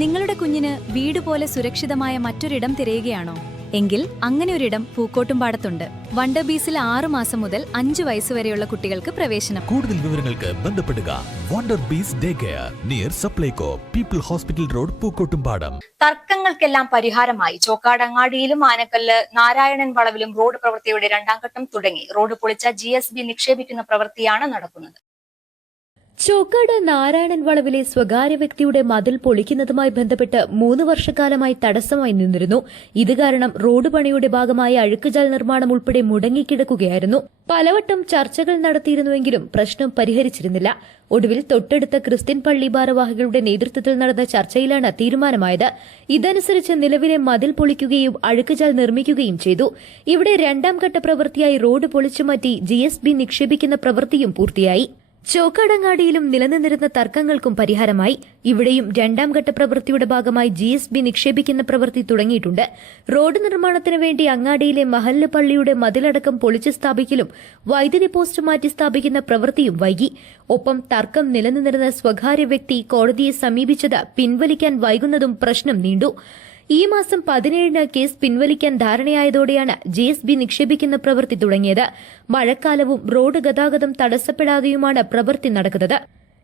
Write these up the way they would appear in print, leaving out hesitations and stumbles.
നിങ്ങളുടെ കുഞ്ഞിന് വീട് പോലെ സുരക്ഷിതമായ മറ്റൊരിടം തിരയുകയാണോ? എങ്കിൽ അങ്ങനെ ഒരിടം പൂക്കോട്ടുംപാടത്തുണ്ട്. വണ്ടർ ബീസിൽ 6 മാസം മുതൽ 5 വയസ്സുവരെയുള്ള കുട്ടികൾക്ക് പ്രവേശനം. കൂടുതൽ വിവരങ്ങൾക്ക് ബന്ധപ്പെടുക wonder bees day care near Supplyco people hospital road Pookkottumpadam. തർക്കങ്ങൾക്കെല്ലാം പരിഹാരമായി ചോക്കാടങ്ങാടിയിലും ആനക്കല്ല് നാരായണൻ വളവിലും റോഡ് പ്രവൃത്തിയുടെ 2ാം ഘട്ടം തുടങ്ങി. റോഡ് പൊളിച്ച GSB നിക്ഷേപിക്കുന്ന പ്രവൃത്തിയാണ് നടക്കുന്നത്. ചോക്കാട് നാരായണൻ വളവിലെ സ്വകാര്യ വ്യക്തിയുടെ മതിൽ പൊളിക്കുന്നതുമായി ബന്ധപ്പെട്ട് 3 വർഷക്കാലമായി തടസ്സമായി നിന്നിരുന്നു. ഇത് കാരണം റോഡ് പണിയുടെ ഭാഗമായ അഴുക്കുചാൽ നിർമ്മാണം ഉൾപ്പെടെ മുടങ്ങിക്കിടക്കുകയായിരുന്നു. പലവട്ടം ചർച്ചകൾ നടത്തിയിരുന്നുവെങ്കിലും പ്രശ്നം പരിഹരിച്ചിരുന്നില്ല. ഒടുവിൽ തൊട്ടടുത്ത ക്രിസ്ത്യൻ പള്ളി ഭാരവാഹികളുടെ നേതൃത്വത്തിൽ നടന്ന ചർച്ചയിലാണ് തീരുമാനമായത്. ഇതനുസരിച്ച് നിലവിലെ മതിൽ പൊളിക്കുകയും അഴുക്കുചാൽ നിർമ്മിക്കുകയും ചെയ്തു. ഇവിടെ 2ാം ഘട്ട പ്രവൃത്തിയായി റോഡ് പൊളിച്ചുമാറ്റി GSB നിക്ഷേപിക്കുന്ന പ്രവൃത്തിയും പൂർത്തിയായി. ചോക്കാടങ്ങാടിയിലും നിലനിന്നിരുന്ന തർക്കങ്ങൾക്കും പരിഹാരമായി. ഇവിടെയും 2ാം ഘട്ട പ്രവൃത്തിയുടെ ഭാഗമായി GSB നിക്ഷേപിക്കുന്ന പ്രവൃത്തി തുടങ്ങിയിട്ടുണ്ട്. റോഡ് നിർമ്മാണത്തിന് വേണ്ടി അങ്ങാടിയിലെ മഹല്ല് പള്ളിയുടെ മതിലടക്കം പൊളിച്ചു സ്ഥാപിക്കലും വൈദ്യുതി പോസ്റ്റ് മാറ്റി സ്ഥാപിക്കുന്ന പ്രവൃത്തിയും വൈകി. ഒപ്പം തർക്കം നിലനിന്നിരുന്ന സ്വകാര്യ വ്യക്തി കോടതിയെ സമീപിച്ചത് പിൻവലിക്കാൻ വൈകുന്നതും പ്രശ്നം നീണ്ടു. ഈ മാസം 17-ന് കേസ് പിൻവലിക്കാൻ ധാരണയായതോടെയാണ് GSB നിക്ഷേപിക്കുന്ന പ്രവൃത്തി തുടങ്ങിയത്. മഴക്കാലവും റോഡ് ഗതാഗതം തടസ്സപ്പെടാതെയുമാണ് പ്രവൃത്തി നടക്കുന്നത്.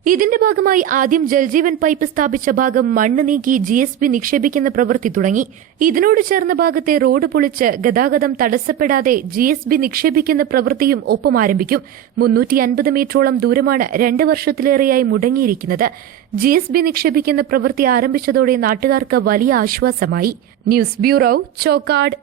ഇതിന്റെ ഭാഗമായി ആദ്യം ജൽജീവൻ പൈപ്പ് സ്ഥാപിച്ച ഭാഗം മണ്ണ് നീക്കി GSB നിക്ഷേപിക്കുന്ന പ്രവൃത്തി തുടങ്ങി. ഇതിനോട് ചേർന്ന ഭാഗത്തെ റോഡ് പൊളിച്ച് ഗതാഗതം തടസ്സപ്പെടാതെ GSB നിക്ഷേപിക്കുന്ന പ്രവൃത്തിയും ഒപ്പം ആരംഭിക്കും. 350 മീറ്ററോളം ദൂരമാണ് 2 വർഷത്തിലേറെയായി മുടങ്ങിയിരിക്കുന്നത്. GSB നിക്ഷേപിക്കുന്ന പ്രവൃത്തി ആരംഭിച്ചതോടെ നാട്ടുകാർക്ക് വലിയ ആശ്വാസമായി. News bureau, Chokkad.